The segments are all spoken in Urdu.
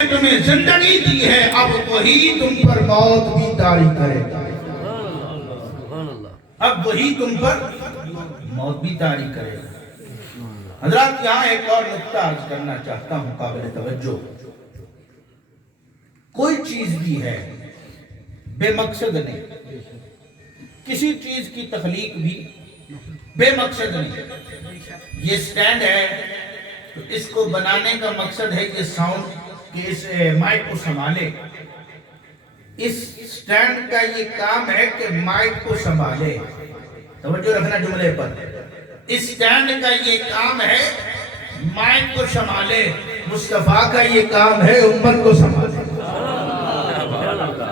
تمہیں زندگی دی ہے اب وہی تم پر موت بھی طاری کرے گا. اب وہی تم پر موت بھی طاری کرے گا. حضرات یہاں ایک اور نقطہ عرض کرنا چاہتا ہوں قابل توجہ. کوئی چیز بھی ہے بے مقصد نہیں. کسی چیز کی تخلیق بھی بے مقصد نہیں. یہ سٹینڈ ہے تو اس کو بنانے کا مقصد ہے کہ ساؤنڈ کہ اس مائک کو سنبھالے. اس سٹینڈ کا یہ کام ہے کہ مائک کو سنبھالے. توجہ رکھنا جملے پر. اس سٹینڈ کا یہ کام ہے مائک کو سنبھالے. مصطفیٰ کا یہ کام ہے امت کو سنبھالے.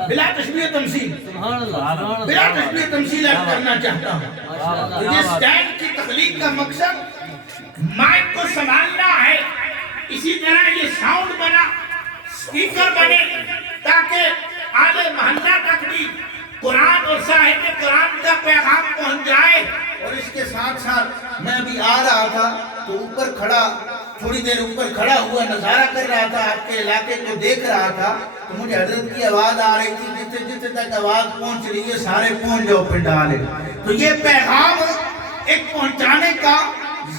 بلا تشبیہ تمثیل عرض کرنا چاہتا ہوں. یہ سٹینڈ کی تخلیق کا مقصد مائک کو سنبھالنا ہے. اسی طرح یہ ساؤنڈ بنا، اسپیکر بنے تاکہ آلے محلہ تک بھی قرآن اور صاحب قرآن کا پیغام پہنچ جائے. اور اس کے ساتھ ساتھ میں ابھی آ رہا تھا تو اوپر کھڑا، تھوڑی دیر اوپر کھڑا ہوا نظارہ کر رہا تھا، آپ کے علاقے کو دیکھ رہا تھا تو مجھے حضرت کی آواز آ رہی تھی جتنے تک آواز پہنچ رہی ہے سارے پہنچ جاؤ پنڈالے. تو یہ پیغام ایک پہنچانے کا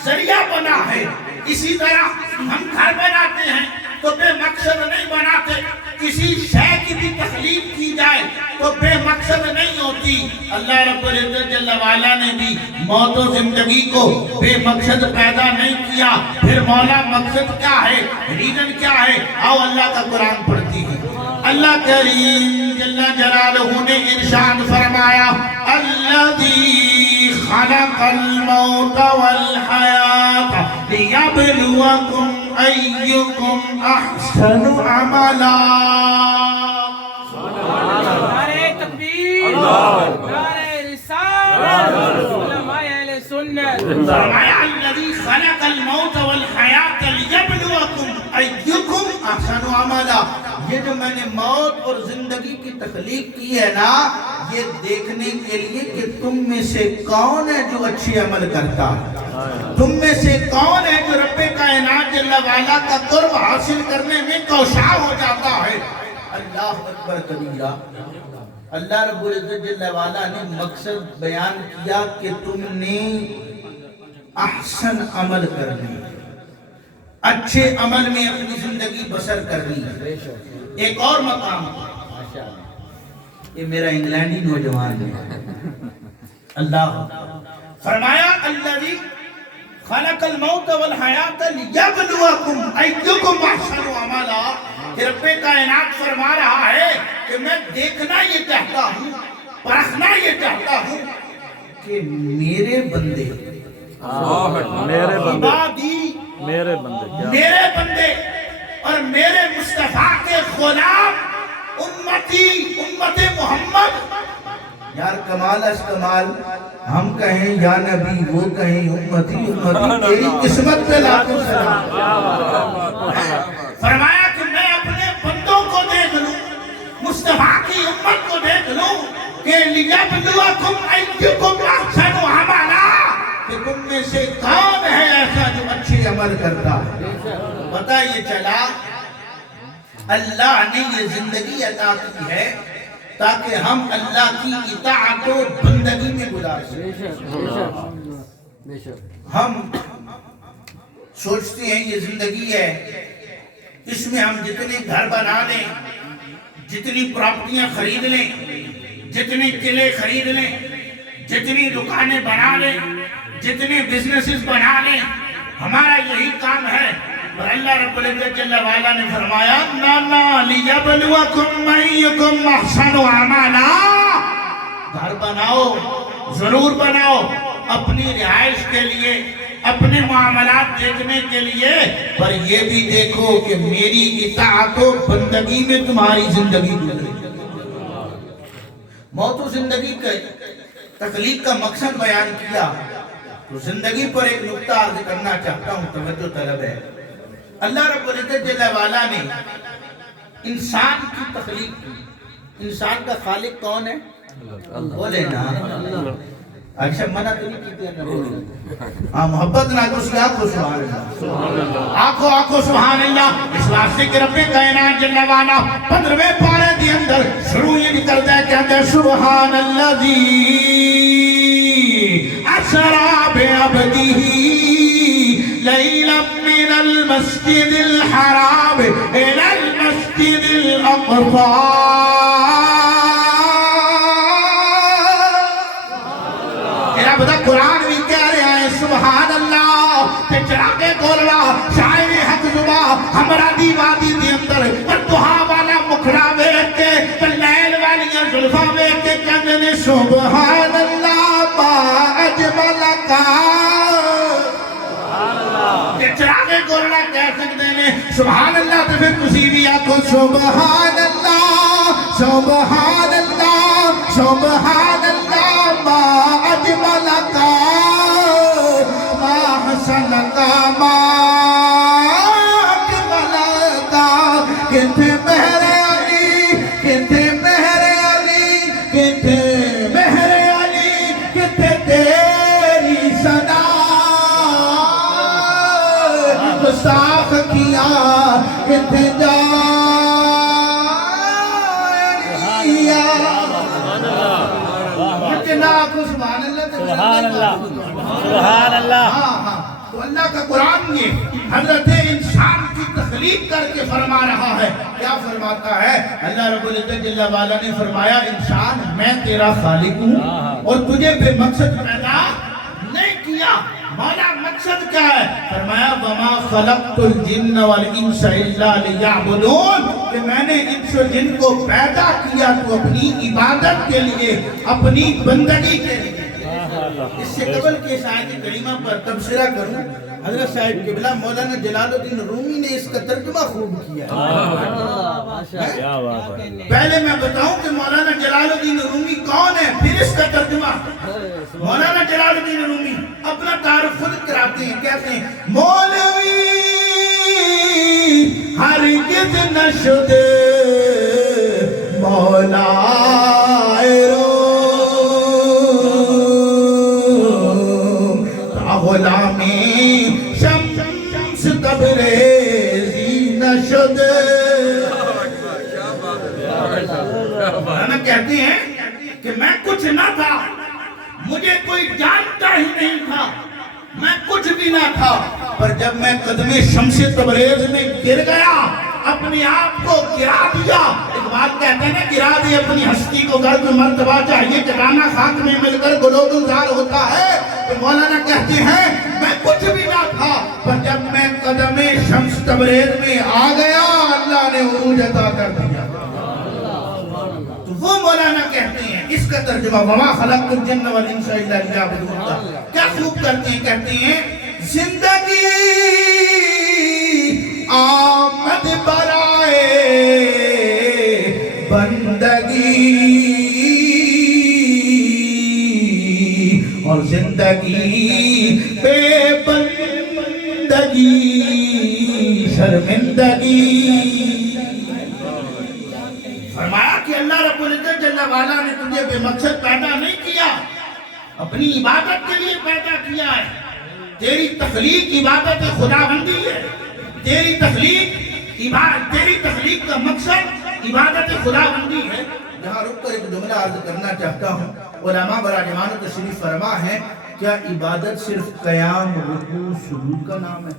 ذریعہ بنا ہے. اسی طرح ہم گھر بناتے ہیں تو بے مقصد نہیں بناتے. کسی شے کی بھی تخلیق کی جائے تو بے مقصد نہیں ہوتی. اللہ رب العزت جل وعلا نے بھی موت و زندگی کو بے مقصد پیدا نہیں کیا. پھر مولا مقصد کیا ہے، ریزن کیا ہے؟ آؤ اللہ کا قرآن پڑھتی ہے. اللہ کریم جل جلالہ نے ارشاد فرمایا الذی خلق الموت والحیات لیبلوکم ایکم احسن عملا. نعرہ تکبیر، نعرہ رسالت، علماء اہل سنت. فرمایا الذی خلق الموت والحیات لیبلوکم ایکم احسن عملا. یہ جو میں نے موت اور زندگی کی تخلیق کی ہے نا، یہ دیکھنے کے لیے کہ تم میں سے کون ہے جو اچھے عمل کرتا ہے. تم میں سے کون ہے جو رب کائنات جل وعلا کا قرب حاصل کرنے میں کوشاں ہو جاتا ہے. اللہ اکبر کبیرہ. اللہ رب العزت جل وعلا نے مقصد بیان کیا کہ تم نے احسن عمل کرنی، اچھے عمل میں اپنی زندگی بسر کرنی. ایک اور مقام، یہ میرا انگلینڈی نوجوان ہے. اللہ فرمایا الذی خلق الموت والحیات لیبلوکم ایکم احسن عملا. رب کائنات فرما رہا ہے کہ میں دیکھنا یہ چاہتا ہوں، پرکھنا یہ چاہتا ہوں کہ میرے بندے میرے بندے میرے بندے اور میرے مصطفیٰ کے غلام امتی، امت محمد. یار کمال از کمال. ہم کہیں یا نبی، وہ کہیں امتی امتی. تیری قسمت پہ لاکھوں سلام. فرمایا کہ میں اپنے بندوں کو دیکھ لوں، مصطفیٰ کی امت کو دیکھ لوں کہ لیبلوکم ایکم احسن عملا، کہ تم میں سے کون ہے ایسا جو اچھے عمل کرتا ہے. پتہ یہ چلا اللہ نے یہ زندگی عطا کی ہے تاکہ ہم اللہ کی اطاعت و بندگی میں گزار سکیں. ہم سوچتے ہیں یہ زندگی ہے، اس میں ہم جتنے گھر بنا لیں، جتنی پراپرٹیاں خرید لیں، جتنے قلعے خرید لیں، جتنی دکانیں بنا لیں، جتنے بزنسز بنا لیں، ہمارا یہی کام ہے. اور اللہ رب العزت جل وعلا نے فرمایا نا لیبلوکم ایکم احسن عملا. گھر بناؤ، ضرور بناؤ، اپنی رہائش کے لیے، اپنے معاملات دیکھنے کے لیے، پر یہ بھی دیکھو کہ میری اطاعت و بندگی میں تمہاری زندگی گزرے. موت و زندگی کے تخلیق کا مقصد بیان کیا تو زندگی پر ایک نقطہ عرض کرنا چاہتا ہوں، توجہ طلب ہے. اللہ رب العزت جل وعلا نے انسان کی تخلیق کی. انسان کا خالق کون ہے؟ بولے نا. اچھا منع تو نہیں کیتے ہیں ہاں محبت نہ تو اس کی آنکھوں سبحان اللہ آنکھوں سبحان اللہ اس واسطے کہ رب کائنات جل والا 15ویں پارے دی اندر شروع یہ نکلتا ہے کہتے ہیں سبحان الذی اسرا بعبدہ لیلا من المسجد الحرام الى المسجد الاقصى قرآن بھی کہہ رہے ہیں سبحان اللہ کہ چراغے گولوا شاعر حق زبا ہمرا دی وادی دی اندر پر دہا والا مکھڑا بیٹھ کے پر لیل والیاں ظلفہ بیٹھ کے کہنے نے سبحان اللہ ما اجمل کا کہ چراغے گولوا کہہ سکتے ہیں سبحان اللہ تو پھر کسی بھی آکو سبحان اللہ سبحان اللہ سبحان اللہ ما اجمل کا ما حسن کا ما اجمل کا کتھے مہر علی کتھے مہر علی کتھے مہر علی کتھے تیری صدا مستاق کیا کتھے جا سبحان اللہ سبحان اللہ تو اللہ کا قرآن یہ حضرت انسان کی تخلیق کر کے فرما رہا ہے کیا فرماتا ہے اللہ رب العزت جل وعلا نے فرمایا انسان میں تیرا خالق ہوں اور تجھے بے مقصد پیدا نہیں کیا مولا مقصد کیا ہے فرمایا وما خلقت الجن والانس الا لیعبدون کہ میں نے انس و جن کو پیدا کیا تو اپنی عبادت کے لیے اپنی بندگی کے لیے اس سے قبل کے اس آیت کریمہ پر تبصرہ کروں حضرت صاحب قبلہ مولانا جلال الدین رومی نے اس کا ترجمہ خوب کیا پہلے میں بتاؤں کہ مولانا جلال الدین رومی کون ہے پھر اس کا ترجمہ مولانا جلال الدین رومی اپنا تعارف خود کراتے ہیں کہتے ہیں مولوی ہرگز نہ شد مولا غلامی شمس تبریزی نشد کہتے ہیں کہ میں کچھ نہ تھا مجھے کوئی جانتا ہی نہیں تھا میں کچھ بھی نہ تھا پر جب میں قدم شمس تبریز میں گر گیا اپنے آپ کو گرا دیا اقبال کہتے ہیں گرا دی اپنی ہستی کو گرد مرتبہ چاہیے چٹانا خاک میں مل کر گلو گلزار ہوتا ہے تو مولانا کہتے ہیں میں کچھ بھی نہ تھا پر جب میں قدم شمس تبریز میں آ گیا اللہ نے عروج عطا کر دیا تو وہ مولانا کہتے ہیں اس کا ترجمہ وما خلقت الجن والانس الا لیعبدون کیا خوب کرتے ہیں کہتے ہیں زندگی آمد برائے بندگی اور زندگی بے بندگی شرمندگی فرمایا کہ اللہ رب العزت جل وعلا نے تجھے بے مقصد پیدا نہیں کیا اپنی عبادت کے لیے پیدا کیا ہے تیری تخلیق عبادت خداوندی ہے تیری تخلیق کا مقصد عبادت خداوندی ہے یہاں رک کر ایک جملہ عرض کرنا چاہتا ہوں علماء براجمان تشریف فرما ہے کیا عبادت صرف قیام رکوع سجود کا نام ہے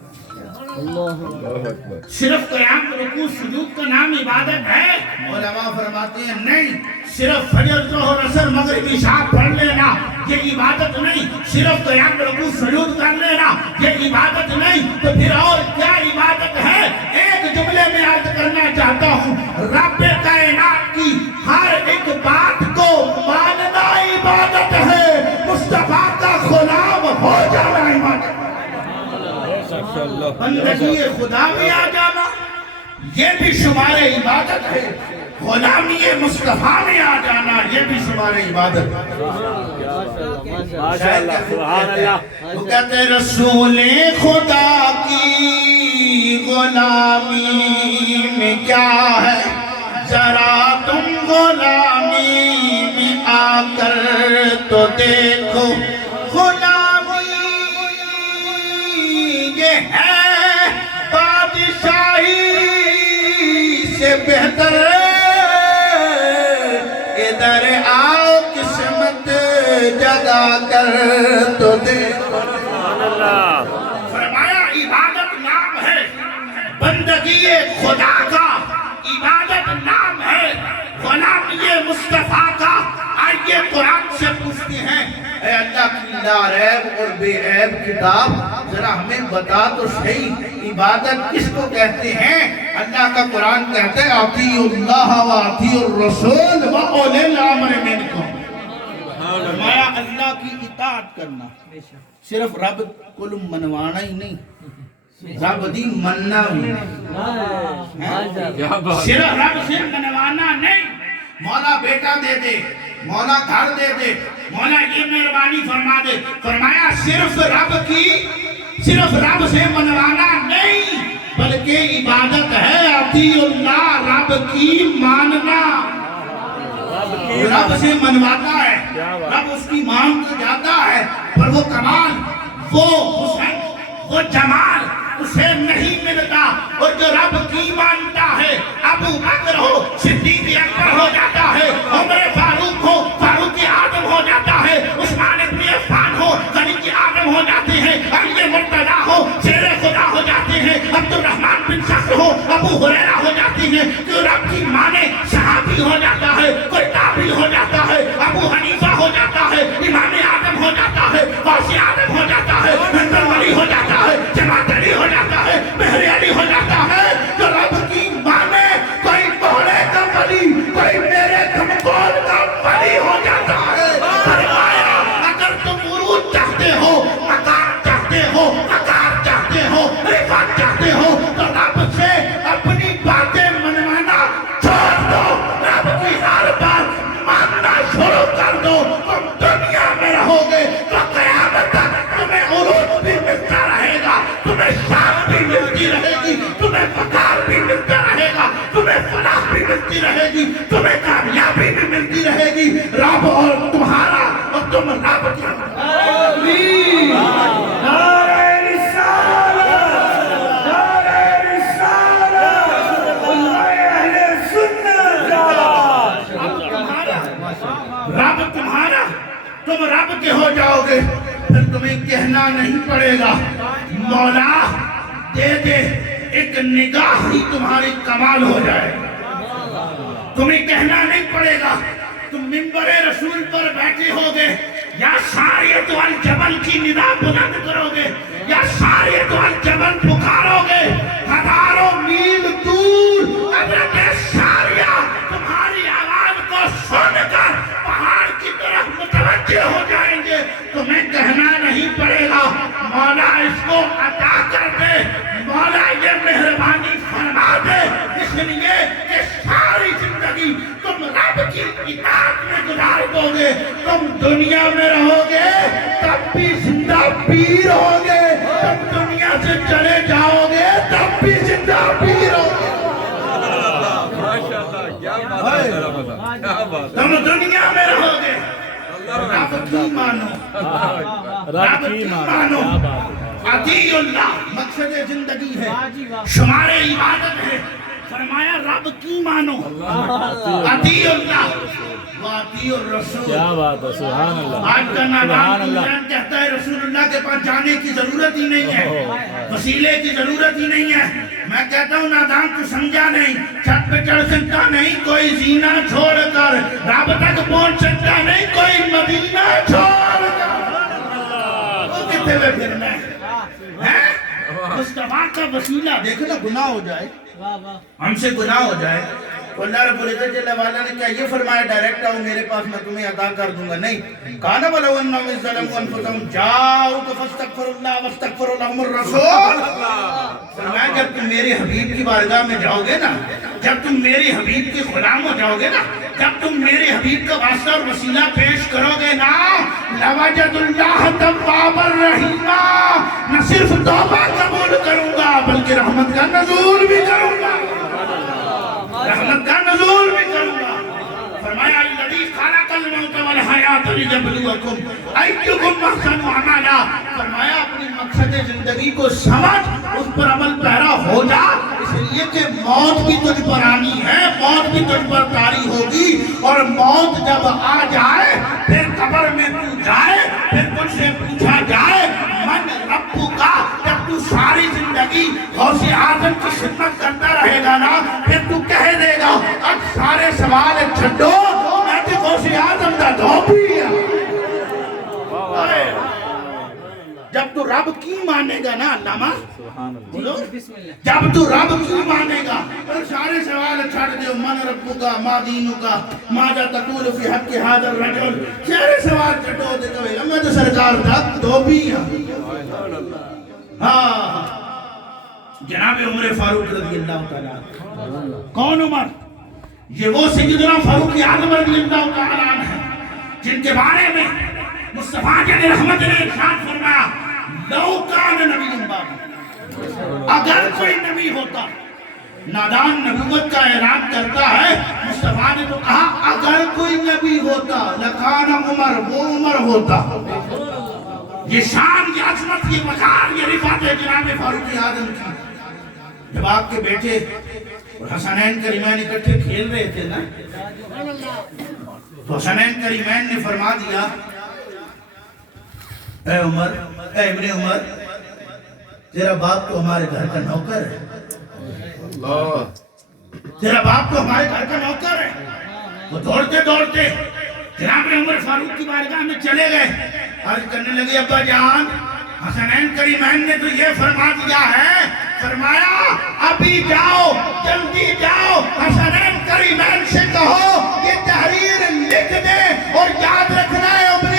صرف قیام رکوع سجود کا نام عبادت ہے علماء فرماتے ہیں نہیں صرف فجر ظہر عصر مغرب عشاء پڑھ لینا یہ عبادت نہیں صرف قیام رکوع سجود کر لینا یہ عبادت نہیں تو پھر اور کیا عبادت ہے ایک جملے میں عرض کرنا چاہتا ہوں رب کائنات کی ہر ایک بات کو ماننا عبادت ہے مصطفیٰ کا غلام ہو جانا عبادت بندگی خدا میں آ جانا یہ بھی شمار عبادت ہے غلامی مصطفیٰ میں آ جانا یہ بھی شمار عبادت ہے وہ کہتے ہیں رسول خدا کی غلامی میں کیا ہے ذرا تم غلامی میں آ کر تو دیکھو غلامی یہ ہے بادشاہی سے بہتر، ادھر آؤ قسمت جگا کر تو دیکھو۔ فرمایا عبادت نام ہے بندگی خدا کا، عبادت نام ہے غلامی مصطفیٰ کا۔ آئیے قرآن سے پوچھتے ہیں، اے اللہ کی لا ریب اور بے عیب کتاب، ذرا ہمیں بتا تو صحیح عبادت کس کو کہتے ہیں؟ اللہ کا قرآن کہتا ہے اطیعوا اللہ و اطیعوا الرسول و اولی الامر منکم۔ فرمایا اللہ کی اطاعت کرنا، صرف رب کو منوانا ہی نہیں، رب دی مننا بھی، صرف رب سے منوانا نہیں۔ مولا بیٹا دے دے، مولا گھر دے دے، مولا یہ مہربانی فرما دے، فرمایا صرف رب سے منوانا نہیں، بلکہ عبادت ہے اطیعوا اللہ، رب کی ماننا۔ رب سے منواتا ہے، رب اس کی مان کو جاتا ہے، پر وہ کمال، وہ حسن، وہ جمال اسے نہیں ملتا۔ اور جو رب کی مانتا ہے، ابو بکر ہو صدیق اکبر ہو جاتا ہے، عمر فاروق ہو فاروق اعظم ہو جاتا ہے، عثمان ابن عفان ہو غنی اعظم ہو جاتے ہیں، علی مرتضیٰ ہو شیر خدا ہو جاتے ہیں، عبد الرحمن بن صخر ہو ابو ہریرہ ہو جاتے ہیں۔ جو رب کی مانے صحابی ہو جاتا ہے، کوئی تابعی ہو جاتا ہے، ابو حنیفہ ہو جاتا ہے، امام اعظم ہو جاتا ہے، غوث اعظم ہو جاتا ہے، حیدر ولی ہو جاتا ہے، جماعت علی ہو جاتا ہے، مہر علی ہو جاتا ہے۔ جو رب کی مانے کوئی بوڑے کا ولی، کوئی میرے کمزور کا ولی ہو جاتا ہے۔ فرمایا اگر تم عروج چاہتے ہو، مقام چاہتے ہو، وقار چاہتے ہو، رفعت چاہتے ہو، تو رب سے اپنی باتیں منوانا چھوڑ دو، رب کی ہر بات ماننا شروع کر دو۔ تم دنیا میں رہو گے تو قیامت تک تمہیں عروج بھی ملتا رہے گا، تمہیں شان بھی ملتی رہے گی، تمہیں وقار بھی ملتا رہے گا، تمہیں فلاح بھی ملتی رہے گی، تمہیں کامیابی بھی ملتی رہے گی۔ رب اور تمہارا اور تم رب کی۔ آمین۔ نعرہ رسالت، نعرہ رسالت، اللہ اہل سنت۔ رب تمہارا، تم رب کے ہو جاؤ گے، پھر تمہیں کہنا نہیں پڑے گا مولا دے دے، ایک نگاہ ہی تمہاری کمال ہو جائے۔ تمہیں کہنا نہیں پڑے گا، تم منبر رسول پر بیٹھے ہوگے، یا ساریت والجبل کی ندا بلند کرو گے، یا ساریت والجبل پکارو گے، ہزاروں میل دور حضرت ساریہ تمہاری آواز کو سن کر پہاڑ کی طرف متوجہ ہو جائیں گے۔ تمہیں کہنا نہیں پڑے گا مولا اس کو عطا کر دے، مولا یہ مہربانی فرما دے، اس لیے کہ ساری زندگی تم رب کی اطاعت میں گزار دو گے۔ تم دنیا میں رہو گے تب بھی زندہ پیر ہوگے، تم دنیا سے چلے جاؤ گے تب بھی زندہ پیر ہوگے۔ تم دنیا میں رہو گے، رب کی مانو، رب کی مانو۔ اطیعوا اللہ مقصد زندگی ہے، شمار عبادت ہے۔ فرمایا رب کی مانو، اطیعوا اللہ واطیعوا الرسول۔ کیا بات ہے، سبحان اللہ۔ آج کا نادان انسان کہتا ہے رسول اللہ کے پاس جانے کی ضرورت ہی نہیں ہے، وسیلے کی ضرورت ہی نہیں ہے۔ میں کہتا ہوں نادان تو سمجھا نہیں، چھت پہ چڑھ سکتا نہیں کوئی زینہ چھوڑ کر، رب تک پہنچ سکتا نہیں کوئی مدینہ چھوڑ کر۔ وہ کتے ہوئے پھرنا ہے؟ مصطفیٰ کا وسیلہ دیکھو نا، گناہ ہو جائے، ہم سے گناہ ہو جائے، اللہ رب العزت جل وعلا نے کیا یہ فرمایا ڈائریکٹ آؤ میرے پاس میں تمہیں عطا کر دوں گا؟ نہیں، کہا نا وَلَوْ أَنَّهُمْ إِذْ ظَلَمُوا أَنفُسَهُمْ جَاءُوكَ فَاسْتَغْفَرُوا اللَّهَ وَاسْتَغْفَرَ لَهُمُ الرَّسُولُ۔ فرمایا جب تم میرے حبیب کی بارگاہ میں جاؤ گے نا، جب تم میرے حبیب کے غلام ہو جاؤ گے نا، جب تم میرے حبیب کا واسطہ اور وسیلہ پیش کرو گے نا، لَوَجَدُوا اللَّهَ تَوَّابًا رَحِيمًا، نہ صرف توبہ قبول کروں گا بلکہ رحمت کا نزول بھی کروں گا، رحمت کا نزول بھی کروں گا۔ فرمایا الذی خلق الموت والحیات الحیات لیبلوکم ایکم احسن عملا. فرمایا اپنی مقصد زندگی کو سمجھ, اس پر عمل پیرا ہو جا, اس لیے کہ موت بھی تجھ پر آنی ہے, موت بھی تجھ پر طاری ہوگی, اور موت جب آ جائے پھر قبر میں تو جائے, پھر تجھ سے پوچھا جائے من ربک کا. جب تو ساری زندگی غوث اعظم کی خدمت کرتا رہے گا نا, پھر تو کہہ دے گا اب سارے سوال چھڈو, میں تو غوث اعظم دا دھوبی ہوں. جب تو رب کی مانے گا نا علامہ, بولو, جب تو رب کی مانے گا پھر سارے سوال چھڑ دیو, من ربک کا, ما دینک کا, ماذا تقول فی حق ھذا الرجل, سارے سوال چھڈو دے کہے گا میں تو سرکار دا دھوبی ہوں. ہاں جناب عمر فاروق رضی اللہ تعالیٰ عنہ. کون عمر؟ یہ وہ سیدنا فاروق اعظم رضی اللہ تعالیٰ عنہ ہیں جن کے بارے میں مصطفیٰ کے رحمت نے ارشاد فرمایا لو کان نبی بعدی, اگر کوئی نبی ہوتا. نادان نبوت کا اعلان کرتا ہے, مصطفیٰ نے تو کہا اگر کوئی نبی ہوتا لکان عمر, وہ عمر ہوتا. یہ شان, یہ عظمت, یہ وقار, یہ رفعت ہے جناب فاروق اعظم کی. جب آپ کے بیٹے اور حسنین کریمین اکٹھے کھیل رہے تھے نا, تو حسنین کریمین نے فرما دیا اے عمر, اے ابن عمر, تیرا باپ تو ہمارے گھر کا نوکر ہے, تیرا باپ تو ہمارے گھر کا نوکر ہے. وہ دوڑتے دوڑتے جناب عمر فاروق کی بارگاہ میں چلے گئے, عرض کرنے لگے ابا جان, حسنین کریمین نے تو یہ فرما دیا ہے, فرمایا ابھی جاؤ, جلدی جاؤ, حسنین کریمین سے کہو یہ تحریر لکھ دے, اور یاد رکھنا ہے ابن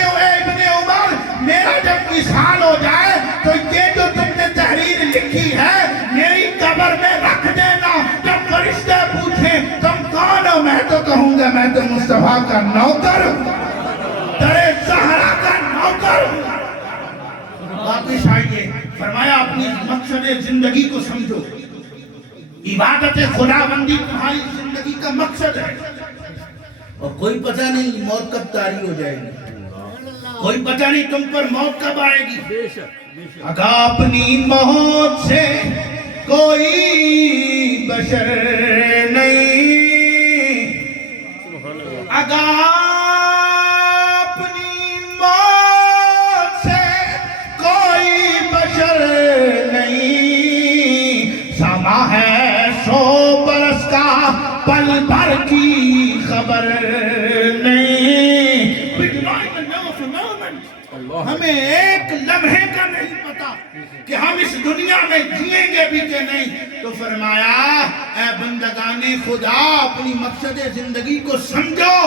عمر, میرا جب وصال ہو جائے تو یہ جو تم نے تحریر لکھی ہے میری قبر میں رکھ دینا. جب فرشتے پوچھیں تم کون ہو, میں تو کہوں گا میں تو مصطفیٰ کا نوکر ہوں, درِ زہرا کا نوکر ہوں. واپس آئیے, فرمایا اپنی مقصد زندگی کو سمجھو, عبادت خداوندی تمہاری زندگی کا مقصد ہے, اور کوئی پتہ نہیں موت کب طاری ہو جائے گی, کوئی پتہ نہیں تم پر موت کب آئے گی. اگر اپنی موت سے کوئی بشر نہیں, اگر اپنی موت سے کوئی بشر نہیں, سما ہے 100 برس کا پل بھر کی خبر نہیں. ہمیں ایک لمحے کا نہیں پتا کہ ہم اس دنیا میں جئیں گے بھی کہ نہیں. تو فرمایا اے بندگان خدا, اپنی مقصد زندگی کو سمجھو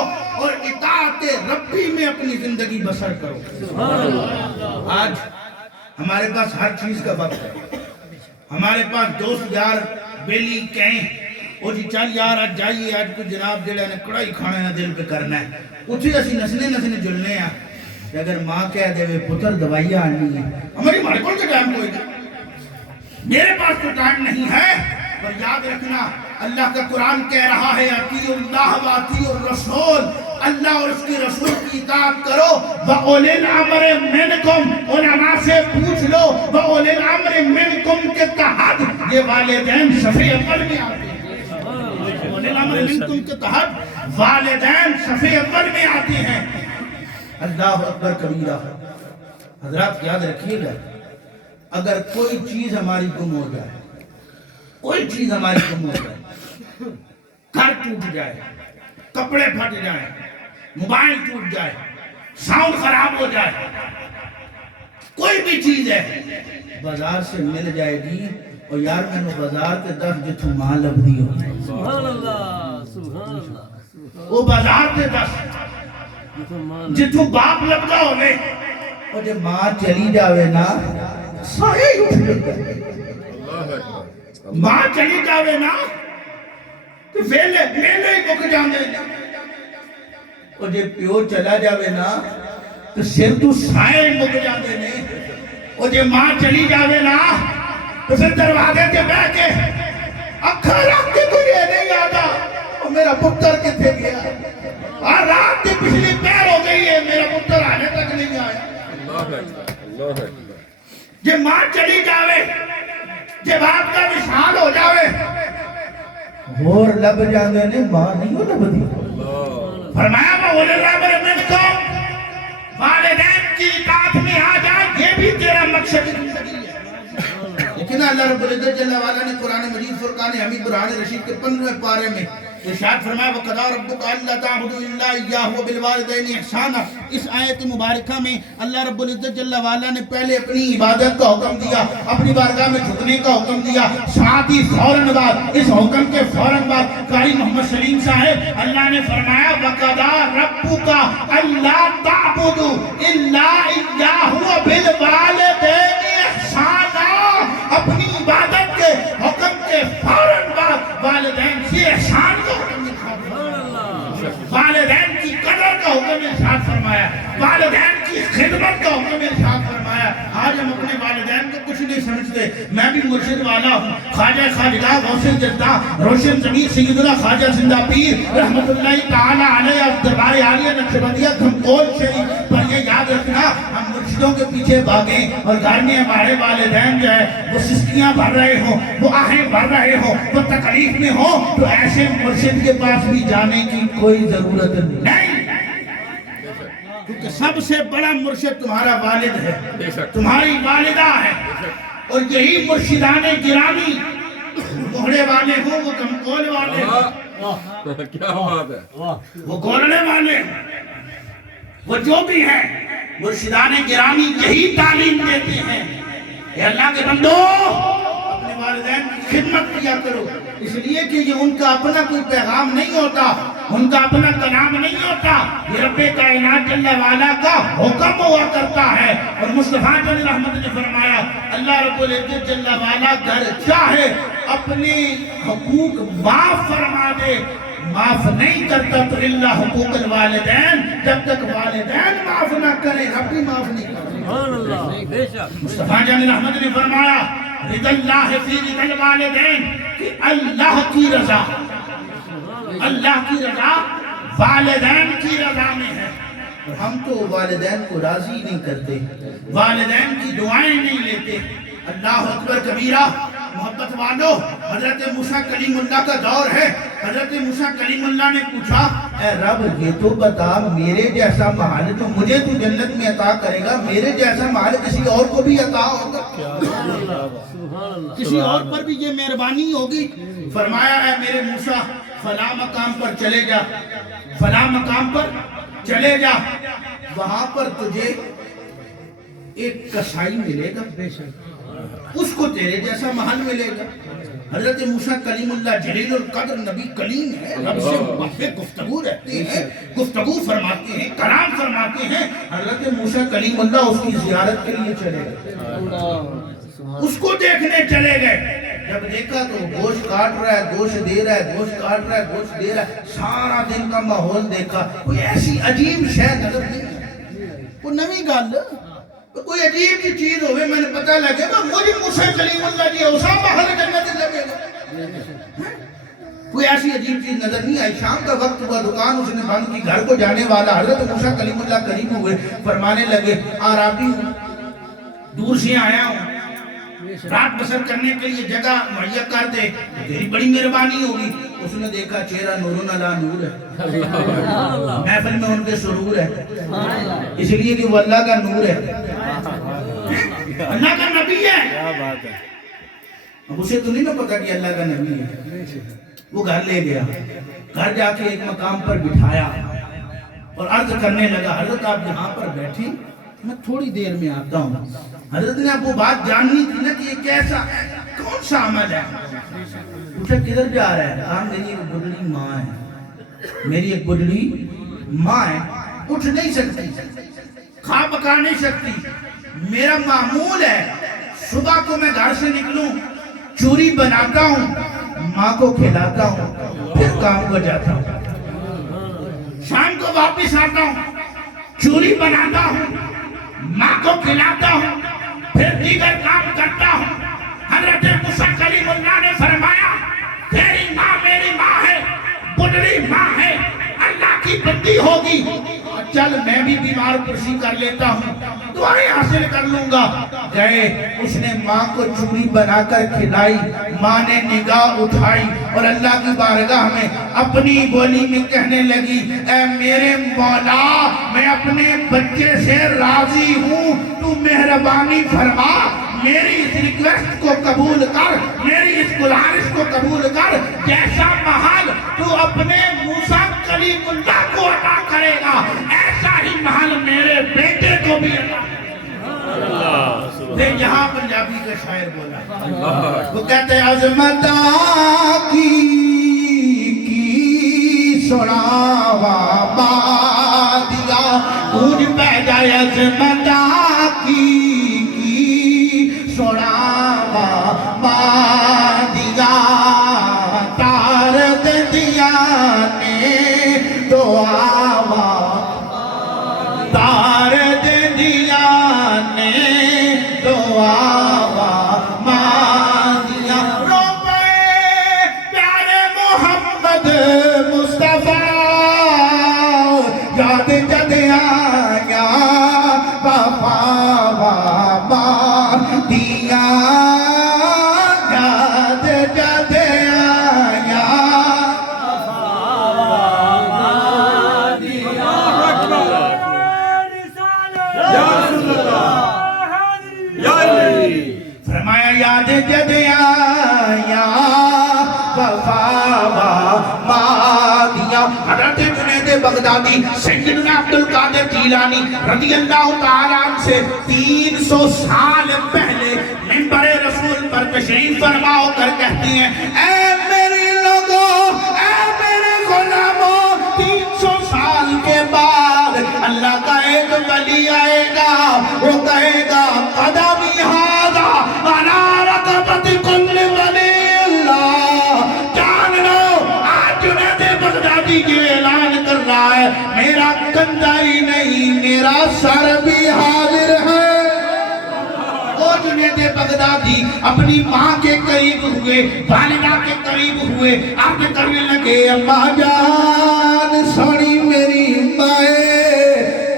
اور اطاعت ربی میں اپنی زندگی بسر کرو. آج ہمارے پاس ہر چیز کا وقت ہے, ہمارے پاس دوست یار بیلی کہیں او جی چل یار آج جائیے, آج کو جناب دل ہے نا کڑائی کھانا ہے نا دل پہ کرنا ہے, اتھے اسی نسنے جلنے ہیں. اگر ماں کہہ دے پتر دوائیاں آنی ہیں, ہماری مارے کون کا ٹائم کوئی نہیں, میرے پاس تو ٹائم نہیں ہے. پر یاد رکھنا اللہ کا قرآن کہہ رہا ہے اطیعوا اللہ و اطیعوا الرسول, اللہ اور اس کی رسول کی اطاعت کرو. وَأُولِي الْأَمْرِ مِنْکُمْ, علماء سے پوچھ لو. وَأُولِي الْأَمْرِ مِنْکُمْ کے تحت یہ والدین صفِ اول میں آتے ہیں, وَأُولِي الْأَمْرِ مِنْکُمْ کے تحت والدین صفِ اول میں آتے ہیں. اللہ اکبر کبیرہ. حضرات یاد رکھیے گا, اگر کوئی چیز ہماری گم ہو جائے, کوئی چیز ہماری گم ہو جائے, گھر ٹوٹ جائے, کپڑے پھٹ جائیں, موبائل ٹوٹ جائے, ساؤنڈ خراب ہو جائے, کوئی بھی چیز ہے بازار سے مل جائے گی, اور یار میں نے بازار کے دس جتھوں ماں لبدی ہو, سبحان اللہ, سبحان اللہ, وہ بازار کے دس جتھوں باپ لبدا ہوئے, اور جب ماں چلی جاوے نا سارے اٹھ جاتے, ماں چلی جاوے نا تو ویلے ہی مک جاندے, اور جب پیو چلا جاوے نا تو سر تو سائے مک جاندے نے, اور جب ماں چلی جاوے نا تو پھر دروازے تے بیٹھ کے اکھا رکھ کے کوئی نہیں آتا, اور میرا پتر کتے گیا, اور رات کی پچھلی پیر ہو گئی ہے, میرا ماں چلی جاوے جب آپ کا وصال ہو جاوے اور لب جاندے نے ماں نہیں ہو لب دی فرمایا وَأُولِي الْأَمْرِ مِنْكُمْ والدین کی اطاعت میں آ جا یہ بھی تیرا مقصد زندگی ہے لیکن اللہ رب العزت جل وعلا نے قرآن مجید فرقان حمید برہان رشید کے 15ویں پارے میں ارشاد فرمایا وَقَضَىٰ رَبُّكَ أَلَّا تَعْبُدُوا إِلَّا إِيَّاهُ وَبِالْوَالِدَيْنِ إِحْسَانًا اس آیت مبارکہ میں اللہ رب العزت جل وعلا نے پہلے اپنی عبادت کا حکم دیا اپنی بارگاہ میں جھکنے کا حکم دیا ساتھ ہی فوراً بعد اس حکم کے فوراً بعد قاری محمد سلیم صاحب اللہ نے فرمایا وَقَضَىٰ رَبُّكَ أَلَّا تَعْبُدُوا إِلَّا إِيَّاهُ وَبِالْوَالِدَيْنِ إِحْسَانًا اپنی عبادت کے حکم کے فوراً بعد والدین سے احسان کا حکم والدین کی قدر کا حکم ارشاد فرمایا والدین کی خدمت کا حکم ارشاد فرمایا آج ہم اپنے والدین کو کچھ نہیں سمجھتے میں بھی مرشد والا ہوں خواجہ خواجگاہ غوث جدہ روشن ضمیر سیدنا خواجہ زندہ پیر رحمت اللہ تعالی علیہ دربار عالیہ نقشبندیہ دھمکول شریف پر یہ یاد رکھنا ہم مرشدوں کے پیچھے بھاگیں اور گھر میں ہمارے والدین جو ہے وہ سسکیاں بھر رہے ہوں وہ آہیں بھر رہے ہوں وہ تکلیف میں ہوں تو ایسے مرشد کے پاس بھی جانے کی کوئی ضرورت نہیں کیونکہ سب سے بڑا مرشد تمہارا والد ہے تمہاری والدہ ہے اور یہی مرشدان گرامی گھوڑے والے ہوں وہ کمکول والے ہوں کیا بات ہے وہ گھوڑے والے وہ جو بھی ہیں مرشدان گرامی یہی تعلیم دیتے ہیں اے اللہ کے بندو اپنے والدین کی خدمت کیا کرو اس لیے کہ یہ ان کا اپنا کوئی پیغام نہیں ہوتا ان کا اپنا کلام نہیں ہوتا یہ رب کائنات جل وعلا کا حکم ہوا کرتا ہے اور مصطفیٰ جل رحمت نے فرمایا اللہ رب العزت جل وعلا گر چاہے اپنے حقوق معاف فرما دے معاف نہیں کرتا تو اللہ حقوق الوالدین جب تک والدین معاف نہ کرے رب بھی معاف نہیں کرے مصطفیٰ جل رحمت نے فرمایا رضا اللہ فی رضا الوالدین کہ اللہ کی رضا والدین کی رضا میں ہے اور ہم تو والدین کو راضی نہیں کرتے والدین کی دعائیں نہیں لیتے اللہ اکبر کبیرہ محبت والو حضرت موسیٰ کلیم اللہ کا دور ہے حضرت موسیٰ کلیم اللہ نے پوچھا اے رب یہ تو بتا میرے جیسا محل تو مجھے تو جنت میں عطا کرے گا میرے جیسا محل کسی اور کو بھی عطا ہوگا کسی اور پر بھی یہ مہربانی ہوگی فرمایا اے میرے موسیٰ فلاں مقام پر چلے جا فلاں مقام پر چلے جا وہاں پر تجھے ایک کسائی ملے گا اس کو تیرے جیسا محل ملے گا حضرت موسیٰ کلیم اللہ جلیل القدر نبی کلیم ہے رب سے وحفے گفتگو رہتے ہیں گفتگو فرماتے ہیں کلام فرماتے ہیں حضرت موسیٰ کلیم اللہ اس کی زیارت کے لیے چلے گئے اس کو دیکھنے چلے گئے جب دیکھا تو گوشت کاٹ رہا ہے گوشت دے رہا ہے گوشت کاٹ رہا ہے گوشت دے رہا ہے سارا دن کا ماحول دیکھا کوئی ایسی عجیب شے نظر نہیں کوئی نوی گل کوئی عجیب کی چیز ہوئے میں نے پتہ لگے مجھے موسیٰ کلیم اللہ جی اوسا محل جنت لگے گا کوئی ایسی عجیب چیز نظر نہیں آئی شام کا وقت ہوا دکان اس نے بند کی گھر کو جانے والا حضرت موسیٰ کلیم اللہ قریب ہوئے فرمانے لگے آرابی دور سے آیا ہوں رات بسر کرنے کے لیے جگہ مہیا کر دے تیری بڑی مہربانی ہوگی اس نے دیکھا چہرہ نور علی نور ہے محفل میں ان کے سرور ہے اس لیے کہ وہ اللہ کا نور ہے اللہ کا نبی ہے اب اسے تو نہیں نہ پتا کہ اللہ کا نبی ہے وہ گھر لے گیا گھر جا کے ایک مقام پر بٹھایا اور عرض کرنے لگا حضرت آپ یہاں پر بیٹھیں میں تھوڑی دیر میں آتا ہوں حضرت نے آپ وہ بات جاننی تھی نا کہ یہ کیسا ہے کون سا عمل ہے پوچھا کدھر جا رہا ہے کہا میری ایک بڑھڑی ماں ہے میری ایک بڑھڑی ماں ہے اٹھ نہیں سکتی کھا پکا نہیں سکتی میرا معمول ہے صبح کو میں گھر سے نکلوں چوری بناتا ہوں ماں کو کھلاتا ہوں پھر کام کو جاتا ہوں شام کو واپس آتا ہوں چوری بناتا ہوں ماں کو کھلاتا ہوں پھر دیگر کام کرتا ہوں حضرت موسیٰ کلیم اللہ نے فرمایا تیری ماں میری ماں ہے بڑھڑی ماں ہے اللہ کی بندی ہوگی چل میں بھی بیمار پرسی کر لیتا ہوں، دعائیں حاصل کر لوں گا۔ گئے، اس نے ماں کو چوری بنا کر کھلائی، ماں نے نگاہ اٹھائی اور اللہ کی بارگاہ میں اپنی بولی میں کہنے لگی، اے میرے مولا، میں اپنے بچے سے راضی ہوں، تو مہربانی فرما، میری اس ریکویسٹ کو قبول کر، میری اس گزارش کو قبول کر، جیسا محل تو اپنے موسیٰ کلیم اللہ کو عطا کرے گا، ایسا ہی محل میرے بیٹے کو بھی عطا کرے گا۔ دیکھ یہاں پنجابی کا شاعر بولا، وہ کہتے ہیں عظمتہ کی سناوا بادیا، گونج پہ جائے عظمتہ کی سناوا بادیا، تار دیا نے دعاوا، تار دیا نے دعاوا مادیا، رو پے پیارے محمد مصطفیٰ، یاد جد آیا وفاوا مادیا، یاد جد آیا فرمایا، یاد جد آیا وفاوا مادیا۔ حضرت جنید بغدادی سیدنا عبدالقادر جیلانی رضی اللہ تعالیٰ عنہ سے 300 سال پہلے منبر رسول پر تشریف فرما ہو کر کہتے ہیں، اے میری لوگوں، اے میرے غلاموں، 300 سال کے بعد اللہ کا ایک ولی آئے گا، وہ کہے گا قدمی ہاذا علی رقبۃ کل ولی اللہ۔ جان لو، آج جنید بغدادی کی اعلان کر رہا ہے، میرا کندھا ہی نہیں، میرا سر بھی حاضر ہے۔ وہ جنید بغدادی اپنی ماں کے قریب ہوئے، والدہ کے قریب ہوئے، آپ کرنے لگے، اماں جان سونی میری مائے،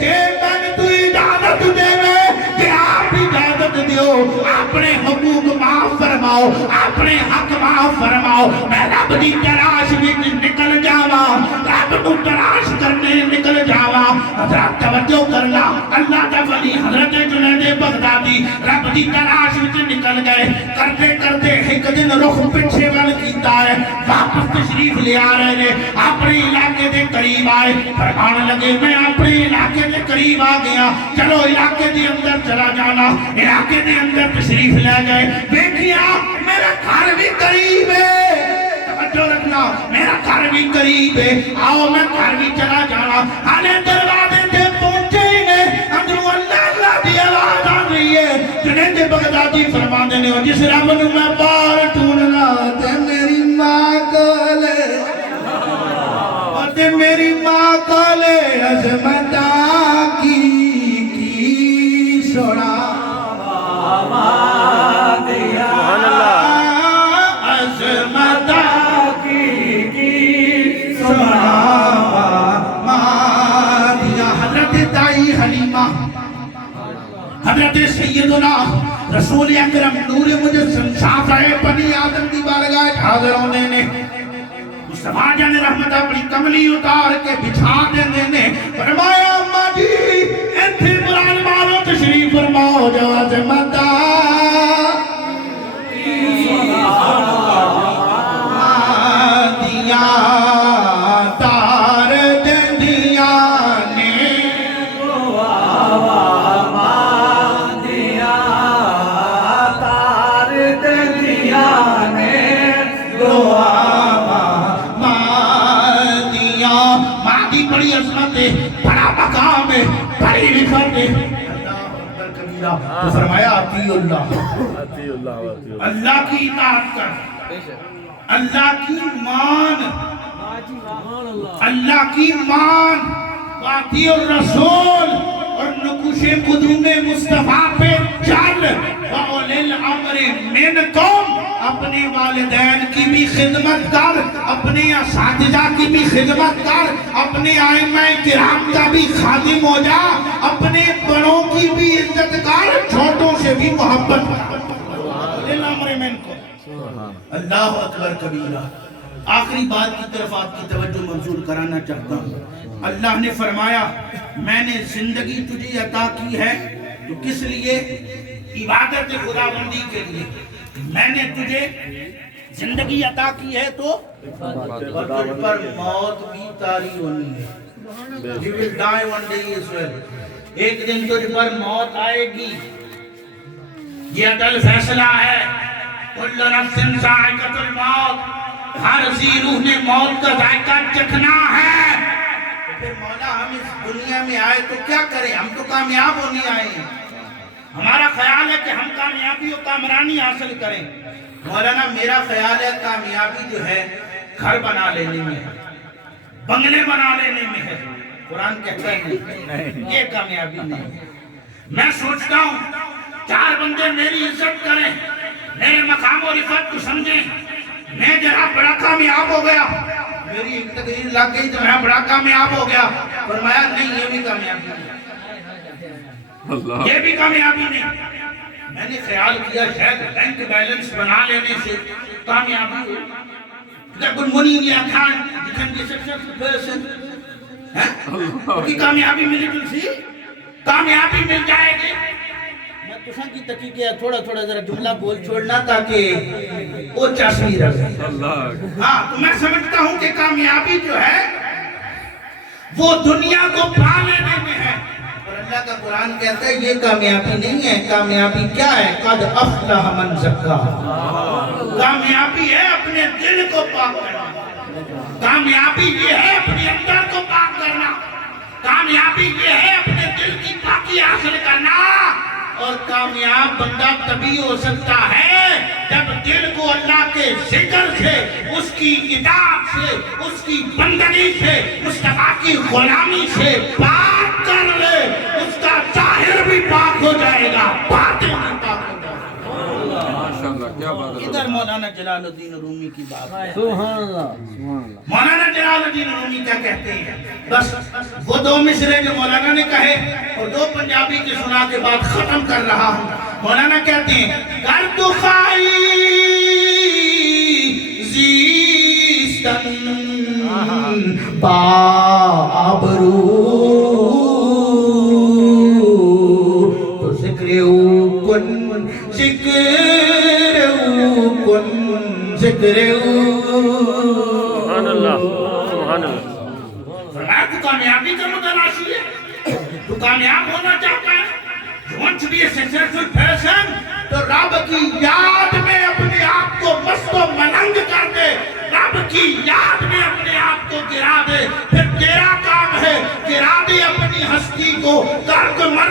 کہ میں نے تو اجازت دے میں، کہ آپ اجازت دیو، اپنے حقوق معاف فرماؤ، اپنے حق معاف فرماؤ، میں رب دی تلاش میں نکل جاواں، رب کو تلاش کرنے نکل جاواں۔ حضرت توجہ کرنا، اللہ کا ولی حضرت جنید بغدادی رب دی تلاش میں نکل گئے، کرتے کرتے ایک دن رخ پیچھے وال کیتا ہے، واپس تشریف لے آ رہے نے، اپنے علاقے دے قریب آئے، فرمان لگے میں اپنے علاقے دے قریب آ گیا، چلو علاقے دے اندر چلا جانا۔ علاقے دے اندر تشریف لے گئے، دیکھیا میرا گھر بھی قریب ہے، توجہ رکھنا، میرا گھر بھی قریب ہے، آؤ میں گھر بھی چلا جانا۔ حالے دروازے تے پہنچے ہی نے، اندروں اللہ اللہ دی آواز آ رہی ہے۔ جنید بغدادی فرماندے نے، جس رب نو میں باہر ڈھونڈنا تے میری ماں کولے، تے میری ماں کولے، عظمتہ کی سنا مادیا، عظمتہ کی سنا مادیا۔ حضرت دائی حلیمہ، حضرت سیدنا رسول اکرم نور مجسم شافع بنی آدم دی بارگاہ حاضر ہونے نے، مصطفیٰ جان رحمت اپنی کملی اتار کے بچھا دینے نے، فرمایا اماں جی ایتھے قرآن مارو تشریف فرماؤ، جو عظمتہ کی مادیا، تار دیا نے دعاوا مادیا، تار دیا نے دعاوا مادیا۔ مادی بڑی عظمت ہے، بڑا مقام ہے، بڑی رفت ہے۔ تو فرمایا اطیع اللہ، اللہ کی اطاعت کر، اللہ کی مان، اللہ کی مان، واطیع الرسول، اور نقوش قدوم مصطفیٰ پہ چل، وَأُولِي الْأَمْرِ مِنْکُمْ، اپنے والدین کی بھی خدمت کر، اپنے اساتذہ کی بھی خدمت کر، اپنے ائمہ کرام کا بھی خادم ہو جا، اپنے بڑوں کی بھی عزت کر، چھوٹوں سے بھی محبت کر۔ اللہ اکبر کبیرہ۔ آخری بات کی طرف آپ کی توجہ مبذول کرانا چاہتا ہوں۔ اللہ نے فرمایا میں نے زندگی تجھے عطا کی ہے تو کس لیے؟ عبادت خداوندی کے لیے۔ میں نے تجھے زندگی عطا کی ہے تو اور تجھ پر موت بھی طاری ہونی ہے۔ You will die one day as well۔ ایک دن تجھ پر موت آئے گی، یہ عدل فیصلہ ہے۔ کل نفس ذائقۃ الموت، ہر ذی روح نے موت کا ذائقہ چکھنا ہے۔ پھر مولا ہم اس دنیا میں آئے تو کیا کریں؟ ہم تو کامیاب ہونے آئے ہیں، ہمارا خیال ہے کہ ہم کامیابی و کامرانی حاصل کریں۔ مولانا میرا خیال ہے کامیابی جو ہے گھر بنا لینے میں ہے، بنگلے بنا لینے میں ہے۔ قرآن کہتا ہے نہیں، یہ کامیابی نہیں ہے۔ میں سوچتا ہوں 4 بندے میری عزت کریں، میرے مقام و رفعت کو سمجھیں، میں ذرا بڑا کامیاب ہو گیا، میری ایک تقریر لگ گئی تو میں بڑا کامیاب ہو گیا۔ فرمایا نہیں، یہ بھی کامیابی نہیں، یہ بھی کامیابی نہیں۔ میں نے خیال کیا شاید بینک بیلنس بنا لینے سے کامیابی ہو۔ Good morning, dear Khan. You can be a successful person. کامیابی ملی تلسی، کامیابی مل جائے گی۔ میں تشان کی تحقیق تھوڑا ذرا جملہ بول چھوڑنا تاکہ وہ چاشنی رہے۔ ہاں تو میں سمجھتا ہوں کہ کامیابی جو ہے وہ دنیا کو پا لینے میں ہے، اور اللہ کا قرآن کہتا ہے یہ کامیابی نہیں ہے۔ کامیابی کیا ہے؟ قد افلح من زکاہا۔ کامیابی ہے اپنے دل کو پاک کرنا، کامیابی یہ ہے اپنے اندر کو پاک کرنا، کامیابی یہ ہے اپنے دل کی پاکی حاصل کرنا۔ اور کامیاب بندہ تبھی ہو سکتا ہے جب دل کو اللہ کے ذکر سے، اس کی اطاعت سے، اس کی بندگی سے، مصطفیٰ کی غلامی سے پاک کر لے، اس کا ظاہر بھی پاک ہو جائے گا، باطن بھی پاک ہو جائے گا۔ ادھر مولانا جلال الدین رومی کی بات ہے۔ مولانا جلال الدین رومی کیا کہتے ہیں؟ بس وہ 2 مصرے جو مولانا نے کہے اور 2 پنجابی کے سنا کے بعد ختم کر رہا ہوں۔ مولانا کہتے ہیں کر تو خائی زیستن با آبرو تو ذکر کن، ذکر کن، ذکر سبحان اللہ، سبحان اللہ۔ فرمایا تو کامیابی کا متلاشی ہے، تو کامیاب ہونا چاہتا ہے، you want to be a successful person، تو رب کی یاد میں اپنے آپ کو مست و ملنگ کر دے، رب کی یاد میں اپنے آپ کو گرا دے۔ پھر تیرا کام ہے گرا دے اپنی ہستی کو، کر کے مر